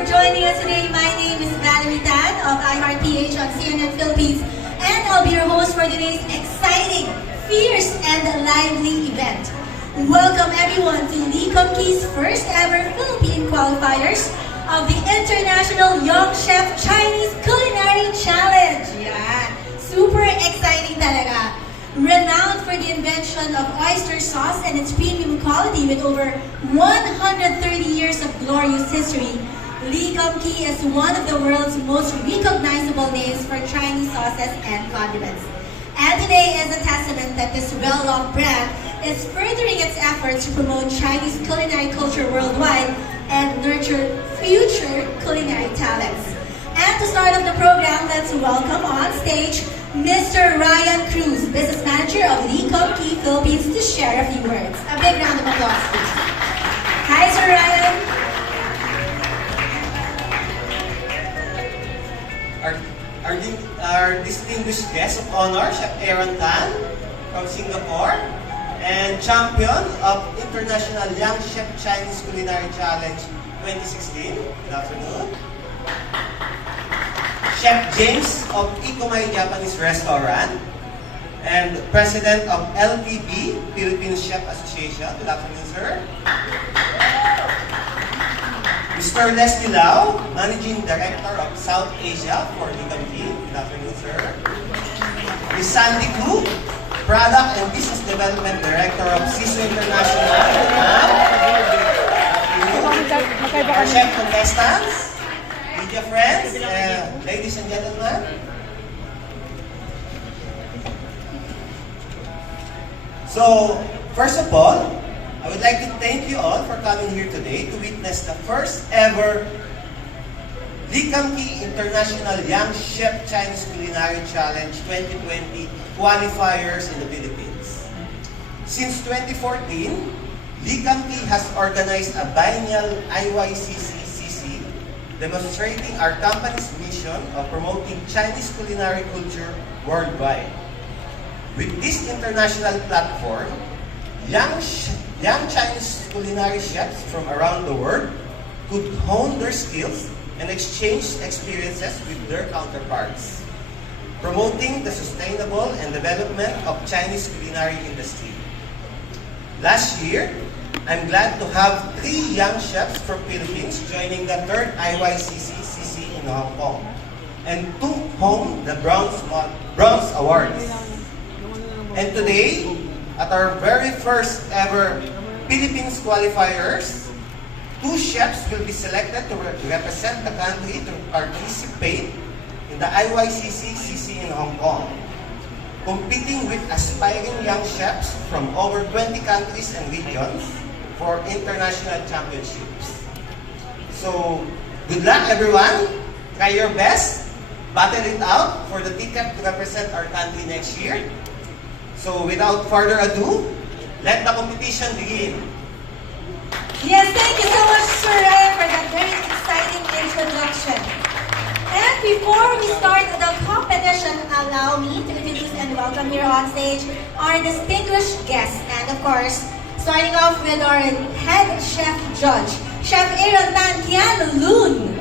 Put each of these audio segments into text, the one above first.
for joining us today. My name is Valerie Tan of iHeartPH on CNN Philippines, and I'll be your host for today's exciting, fierce, and lively event. Welcome everyone to Kum Kee's first ever Philippine qualifiers of the International Young Chef Chinese Culinary Challenge. Yeah, super exciting talaga. Renowned for the invention of oyster sauce and its premium quality with over 130 years of glorious history, Kum Kee is one of the world's most recognizable names for Chinese sauces and condiments. And today is a testament that this well-loved brand is furthering its efforts to promote Chinese culinary culture worldwide and nurture future culinary talents. And to start off the program, let's welcome on stage Mr. Ryan Cruz, Business Manager of Kum Kee Philippines, to share a few words. A big round of applause, please. Hi, Sir Ryan. Our distinguished guest of honor, Chef Aaron Tan from Singapore, and champion of International Young Chef Chinese Culinary Challenge 2016. Good afternoon. Chef James of Ikomai Japanese Restaurant and President of LTB, Philippine Chef Association. Good afternoon, sir. Mr. Leslie Lau, Managing Director of South Asia for Kum Kee. Good afternoon, sir. Ms. Sandy Koo, Product and Business Development Director of CISO International. Our chef contestants, media friends, ladies and gentlemen. So, first of all, I would like to thank you all for coming here today to witness the first ever Kum Kee International Young Chef Chinese Culinary Challenge 2020 qualifiers in the Philippines. Since 2014, Kum Kee has organized a biennial IYCCCC demonstrating our company's mission of promoting Chinese culinary culture worldwide. With this international platform, young Chinese culinary chefs from around the world could hone their skills and exchange experiences with their counterparts, promoting the sustainable and development of Chinese culinary industry. Last year, I'm glad to have 3 young chefs from Philippines joining the 3rd IYCCCC in Hong Kong and took home the Bronze Awards. And today, at our very first ever Philippines qualifiers, 2 chefs will be selected to represent the country to participate in the IYCCCC in Hong Kong, competing with aspiring young chefs from over 20 countries and regions for international championships. So, good luck everyone. Try your best. Battle it out for the ticket to represent our country next year. So, without further ado, let the competition begin. Yes, thank you so much, Sir Ryan, for that very exciting introduction. And before we start the competition, allow me to introduce and welcome here on stage our distinguished guests. And of course, starting off with our head chef judge, Chef Aaron Tan Kian Loon.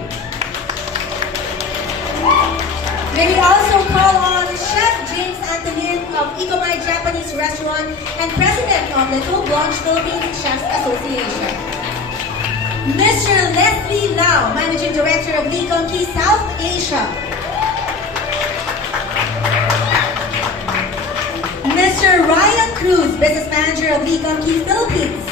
May we also call on Chef James Antonin of Ikomai Japanese Restaurant and President of the Two Blanche Philippine Chefs Association. Mr. Leslie Lau, Managing Director of Kum Kee South Asia. Mr. Ryan Cruz, Business Manager of Kum Kee Philippines.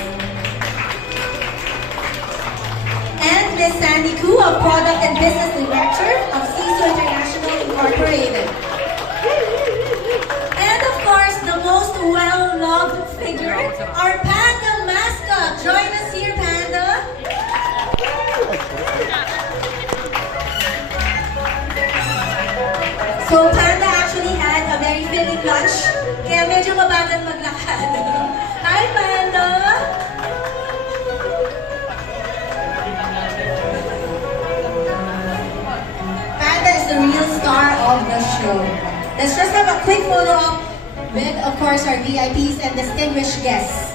And Ms. Sandy Koo, of Product and Business Director of CISO International Incorporated. And of course, the most well-loved figure, our Panda mascot. Join us here, Panda. So Panda actually had a very filling lunch, kaya medyo mabagal maglakad. Hi, Panda! Panda is the real star of the show. Let's just have a quick photo op with, of course, our VIPs and distinguished guests.